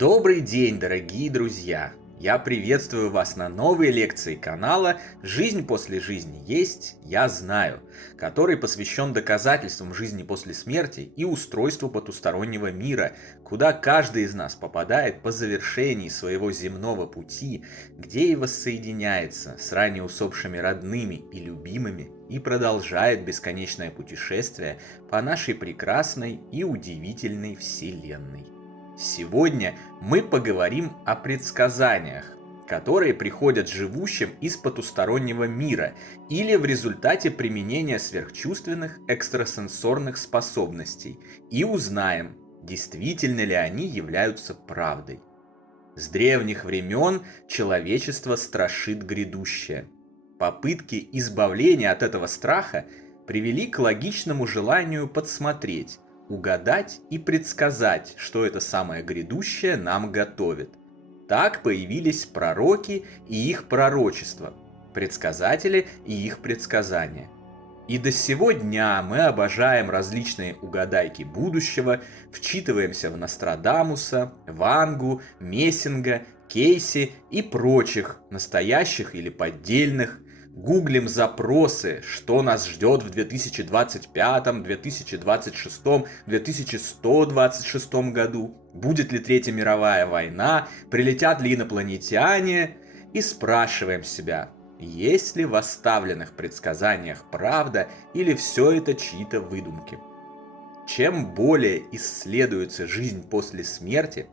Добрый день, дорогие друзья! Я приветствую вас на новой лекции канала «Жизнь после жизни есть, я знаю», который посвящен доказательствам жизни после смерти и устройству потустороннего мира, куда каждый из нас попадает по завершении своего земного пути, где и воссоединяется с ранее усопшими родными и любимыми и продолжает бесконечное путешествие по нашей прекрасной и удивительной Вселенной. Сегодня мы поговорим о предсказаниях, которые приходят живущим из потустороннего мира или в результате применения сверхчувственных экстрасенсорных способностей, и узнаем, действительно ли они являются правдой. С древних времен человечество страшит грядущее. Попытки избавления от этого страха привели к логичному желанию подсмотреть, угадать и предсказать, что это самое грядущее нам готовит. Так появились пророки и их пророчества, предсказатели и их предсказания. И до сего дня мы обожаем различные угадайки будущего, вчитываемся в Нострадамуса, Вангу, Мессинга, Кейси и прочих, настоящих или поддельных, гуглим запросы, что нас ждет в 2025, 2026, 2126 году, будет ли Третья мировая война, прилетят ли инопланетяне, и спрашиваем себя, есть ли в оставленных предсказаниях правда или все это чьи-то выдумки. Чем более исследуется жизнь после смерти,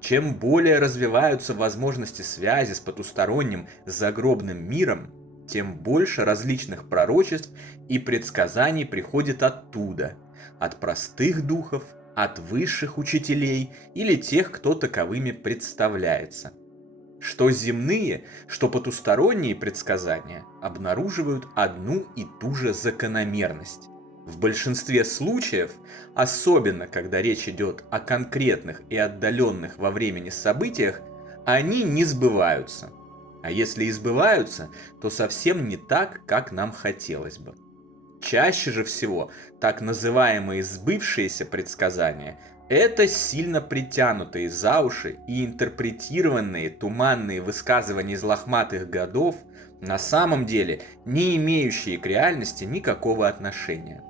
чем более развиваются возможности связи с потусторонним загробным миром, тем больше различных пророчеств и предсказаний приходит оттуда, от простых духов, от высших учителей или тех, кто таковыми представляется. Что земные, что потусторонние предсказания обнаруживают одну и ту же закономерность. В большинстве случаев, особенно когда речь идет о конкретных и отдаленных во времени событиях, они не сбываются. А если и сбываются, то совсем не так, как нам хотелось бы. Чаще же всего так называемые сбывшиеся предсказания – это сильно притянутые за уши и интерпретированные туманные высказывания из лохматых годов, на самом деле не имеющие к реальности никакого отношения.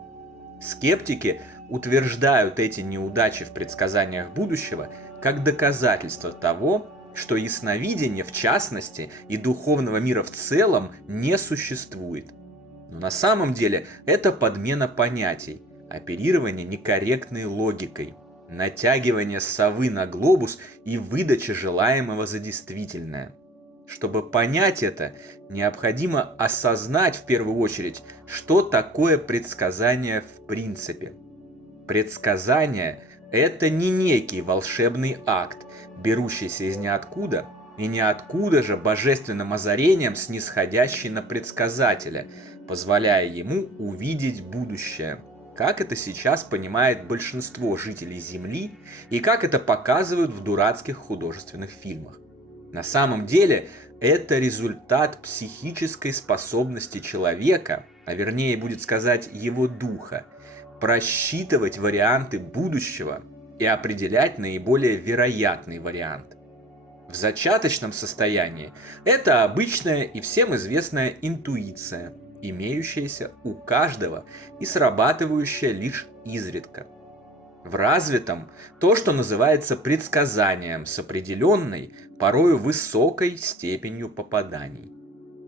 Скептики утверждают эти неудачи в предсказаниях будущего как доказательство того, что ясновидение в частности и духовного мира в целом не существует. Но на самом деле это подмена понятий, оперирование некорректной логикой, натягивание совы на глобус и выдача желаемого за действительное. Чтобы понять это, необходимо осознать в первую очередь, что такое предсказание в принципе. Предсказание – это не некий волшебный акт, берущийся из ниоткуда, и ниоткуда же божественным озарением снисходящий на предсказателя, позволяя ему увидеть будущее, как это сейчас понимает большинство жителей Земли и как это показывают в дурацких художественных фильмах. На самом деле это результат психической способности человека, а вернее будет сказать его духа, просчитывать варианты будущего и определять наиболее вероятный вариант. В зачаточном состоянии это обычная и всем известная интуиция, имеющаяся у каждого и срабатывающая лишь изредка. В развитом то, что называется предсказанием с определенной, порою высокой степенью попаданий.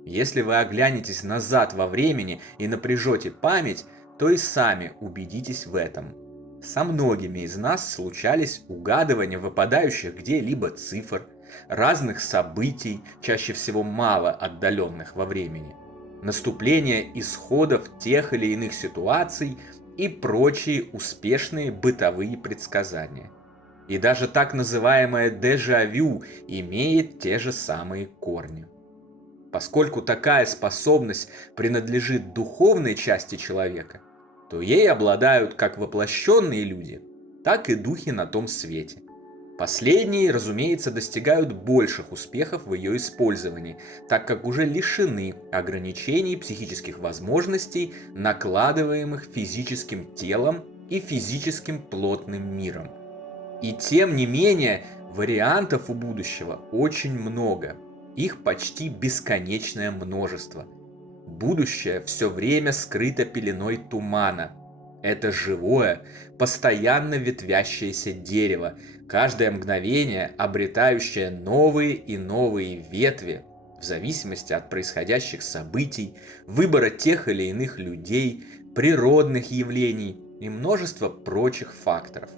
Если вы оглянетесь назад во времени и напряжете память, то и сами убедитесь в этом. Со многими из нас случались угадывания выпадающих где-либо цифр, разных событий, чаще всего мало отдаленных во времени, наступление исходов тех или иных ситуаций и прочие успешные бытовые предсказания. И даже так называемое дежавю имеет те же самые корни. Поскольку такая способность принадлежит духовной части человека, то ей обладают как воплощенные люди, так и духи на том свете. Последние, разумеется, достигают больших успехов в ее использовании, так как уже лишены ограничений психических возможностей, накладываемых физическим телом и физическим плотным миром. И тем не менее, Вариантов у будущего очень много. Их почти бесконечное множество. Будущее все время скрыто пеленой тумана. Это живое, постоянно ветвящееся дерево, каждое мгновение обретающее новые и новые ветви, в зависимости от происходящих событий, выбора тех или иных людей, природных явлений и множества прочих факторов.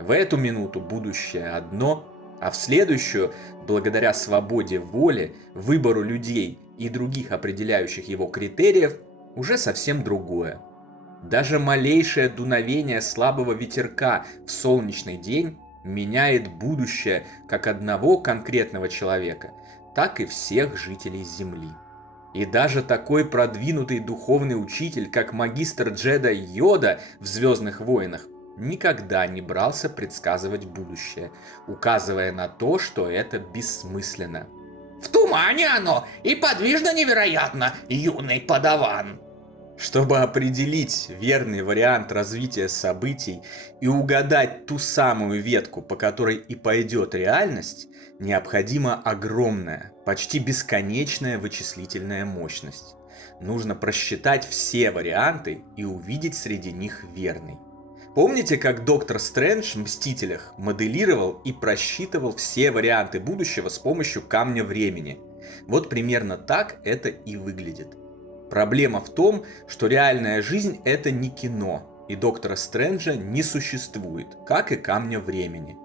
В эту минуту будущее одно, а в следующую, благодаря свободе воли, выбору людей и других определяющих его критериев, уже совсем другое. Даже малейшее дуновение слабого ветерка в солнечный день меняет будущее как одного конкретного человека, так и всех жителей Земли. И даже такой продвинутый духовный учитель, как магистр Джедай Йода в «Звездных войнах», никогда не брался предсказывать будущее, указывая на то, что это бессмысленно. В тумане оно и подвижно невероятно, юный подаван. Чтобы определить верный вариант развития событий и угадать ту самую ветку, по которой и пойдет реальность, необходима огромная, почти бесконечная вычислительная мощность. Нужно просчитать все варианты и увидеть среди них верный. Помните, как доктор Стрэндж в «Мстителях» моделировал и просчитывал все варианты будущего с помощью камня времени? Вот примерно так это и выглядит. Проблема в том, что реальная жизнь — это не кино, и доктора Стрэнджа не существует, как и камня времени.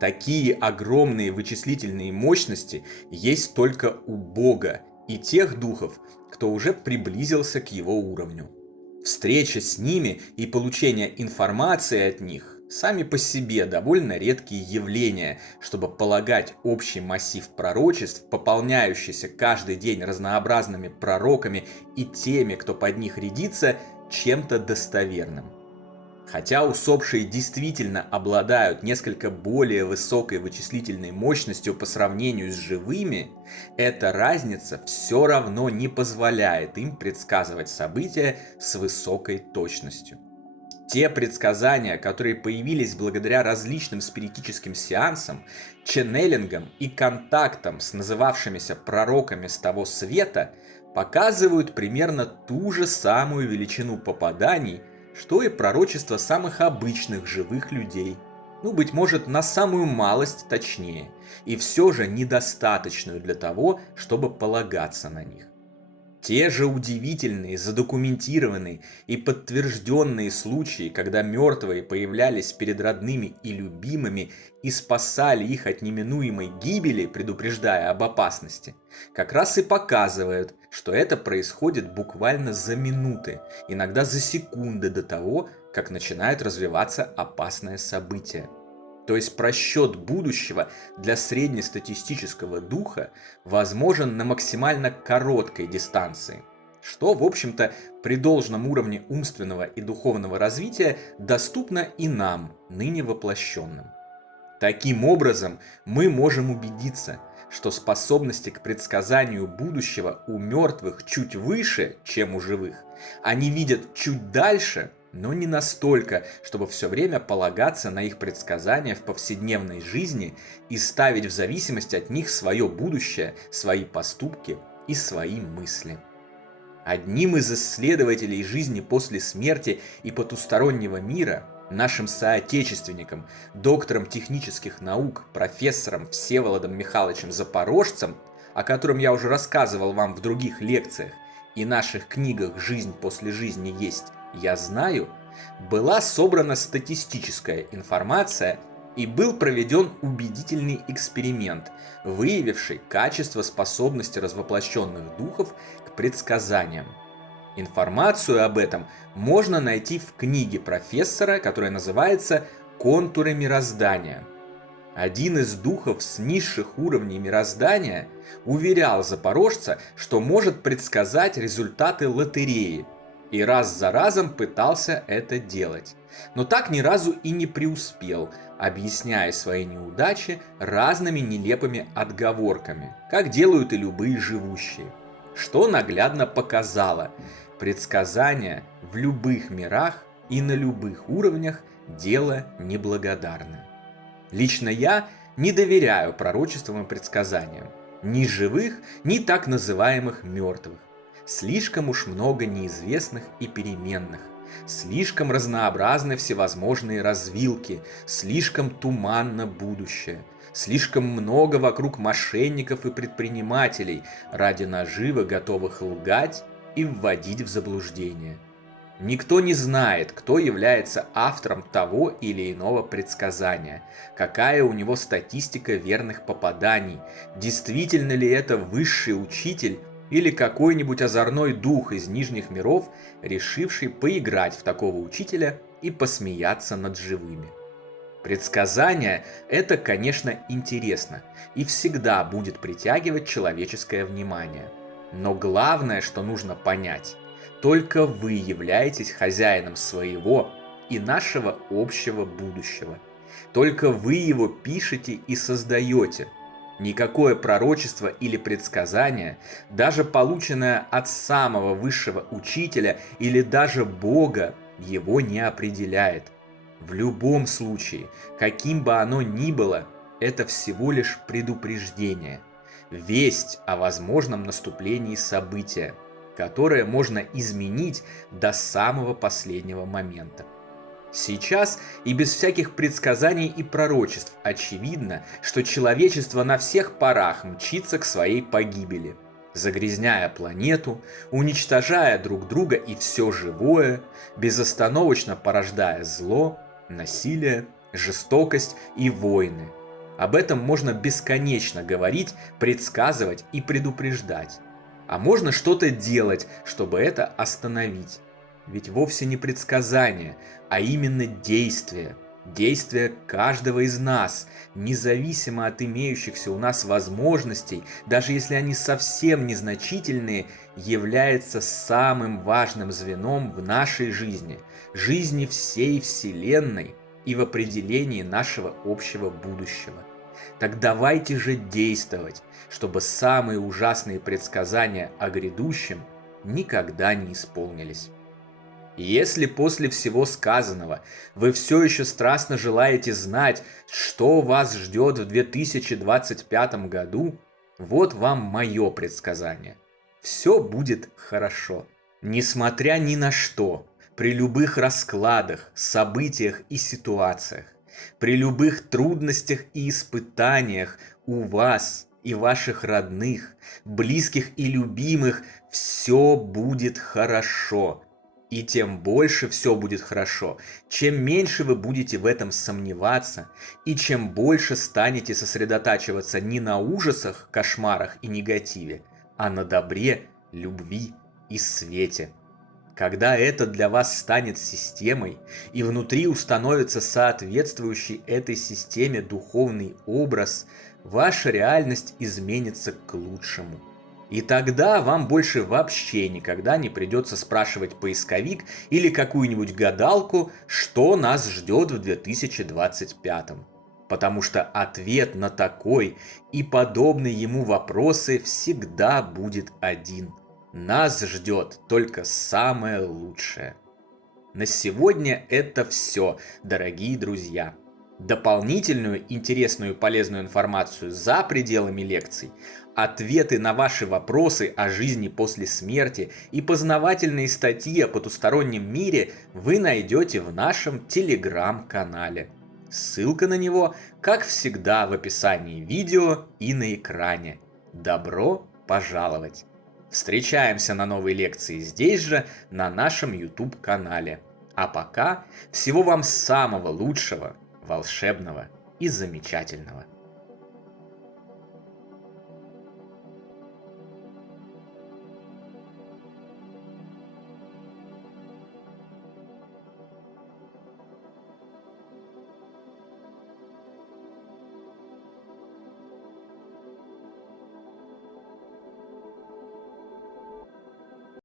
Такие огромные вычислительные мощности есть только у Бога и тех духов, кто уже приблизился к его уровню. Встреча с ними и получение информации от них сами по себе довольно редкие явления, чтобы полагать общий массив пророчеств, пополняющийся каждый день разнообразными пророками и теми, кто под них рядится, чем-то достоверным. Хотя усопшие действительно обладают несколько более высокой вычислительной мощностью по сравнению с живыми, эта разница все равно не позволяет им предсказывать события с высокой точностью. Те предсказания, которые появились благодаря различным спиритическим сеансам, ченнелингам и контактам с называвшимися пророками с того света, показывают примерно ту же самую величину попаданий, что и пророчество самых обычных живых людей. Быть может, на самую малость точнее, и все же недостаточную для того, чтобы полагаться на них. Те же удивительные, задокументированные и подтвержденные случаи, когда мертвые появлялись перед родными и любимыми и спасали их от неминуемой гибели, предупреждая об опасности, как раз и показывают, что это происходит буквально за минуты, иногда за секунды до того, как начинает развиваться опасное событие. То есть просчет будущего для среднестатистического духа возможен на максимально короткой дистанции, что, в общем-то, при должном уровне умственного и духовного развития доступно и нам, ныне воплощенным. Таким образом, мы можем убедиться, что способности к предсказанию будущего у мертвых чуть выше, чем у живых. Они видят чуть дальше, но не настолько, чтобы все время полагаться на их предсказания в повседневной жизни и ставить в зависимости от них свое будущее, свои поступки и свои мысли. Одним из исследователей жизни после смерти и потустороннего мира, нашим соотечественником, доктором технических наук, профессором Всеволодом Михайловичем Запорожцем, о котором я уже рассказывал вам в других лекциях, и наших книгах «Жизнь после жизни» есть «Я знаю», была собрана статистическая информация и был проведен убедительный эксперимент, выявивший качество способности развоплощенных духов к предсказаниям. Информацию об этом можно найти в книге профессора, которая называется «Контуры мироздания». Один из духов с низших уровней мироздания уверял запорожца, что может предсказать результаты лотереи, и раз за разом пытался это делать. Но так ни разу и не преуспел, объясняя свои неудачи разными нелепыми отговорками, как делают и любые живущие. Что наглядно показало: предсказания в любых мирах и на любых уровнях дело неблагодарное. Лично я Не доверяю пророчествам и предсказаниям. Ни живых, ни так называемых мертвых. Слишком уж много неизвестных и переменных. Слишком разнообразны всевозможные развилки, слишком туманно будущее. Слишком много вокруг мошенников и предпринимателей, ради наживы готовых лгать и вводить в заблуждение. Никто не знает, кто является автором того или иного предсказания, какая у него статистика верных попаданий, действительно ли это высший учитель или какой-нибудь озорной дух из нижних миров, решивший поиграть в такого учителя и посмеяться над живыми. Предсказание – это, конечно, интересно и всегда будет притягивать человеческое внимание. Но главное, что нужно понять – только вы являетесь хозяином своего и нашего общего будущего. Только вы его пишете и создаете. Никакое пророчество или предсказание, даже полученное от самого высшего учителя или даже Бога, его не определяет. В любом случае, каким бы оно ни было, это всего лишь предупреждение, весть о возможном наступлении события, которое можно изменить до самого последнего момента. Сейчас и без всяких предсказаний и пророчеств очевидно, что человечество на всех парах мчится к своей погибели, загрязняя планету, уничтожая друг друга и все живое, безостановочно порождая зло, насилие, жестокость и войны. Об этом можно бесконечно говорить, предсказывать и предупреждать. А можно что-то делать, чтобы это остановить. Ведь вовсе не предсказание, а именно действие. Действие каждого из нас, независимо от имеющихся у нас возможностей, даже если они совсем незначительные, является самым важным звеном в нашей жизни, жизни всей Вселенной и в определении нашего общего будущего. Так давайте же действовать, чтобы самые ужасные предсказания о грядущем никогда не исполнились. Если после всего сказанного вы все еще страстно желаете знать, что вас ждет в 2025 году, вот вам мое предсказание. Все будет хорошо. Несмотря ни на что, при любых раскладах, событиях и ситуациях, при любых трудностях и испытаниях у вас и ваших родных, близких и любимых все будет хорошо. И тем больше все будет хорошо, чем меньше вы будете в этом сомневаться, и чем больше станете сосредотачиваться не на ужасах, кошмарах и негативе, а на добре, любви и свете. Когда это для вас станет системой, и внутри установится соответствующий этой системе духовный образ, ваша реальность изменится к лучшему. И тогда вам больше вообще никогда не придется спрашивать поисковик или какую-нибудь гадалку, что нас ждет в 2025. Потому что ответ на такой и подобные ему вопросы всегда будет один. Нас ждет только самое лучшее. На сегодня это все, дорогие друзья. Дополнительную интересную и полезную информацию за пределами лекций, ответы на ваши вопросы о жизни после смерти и познавательные статьи о потустороннем мире вы найдете в нашем телеграм-канале. Ссылка на него, как всегда, в описании видео и на экране. Добро пожаловать! Встречаемся на новой лекции здесь же, на нашем YouTube-канале. А пока всего вам самого лучшего, волшебного и замечательного.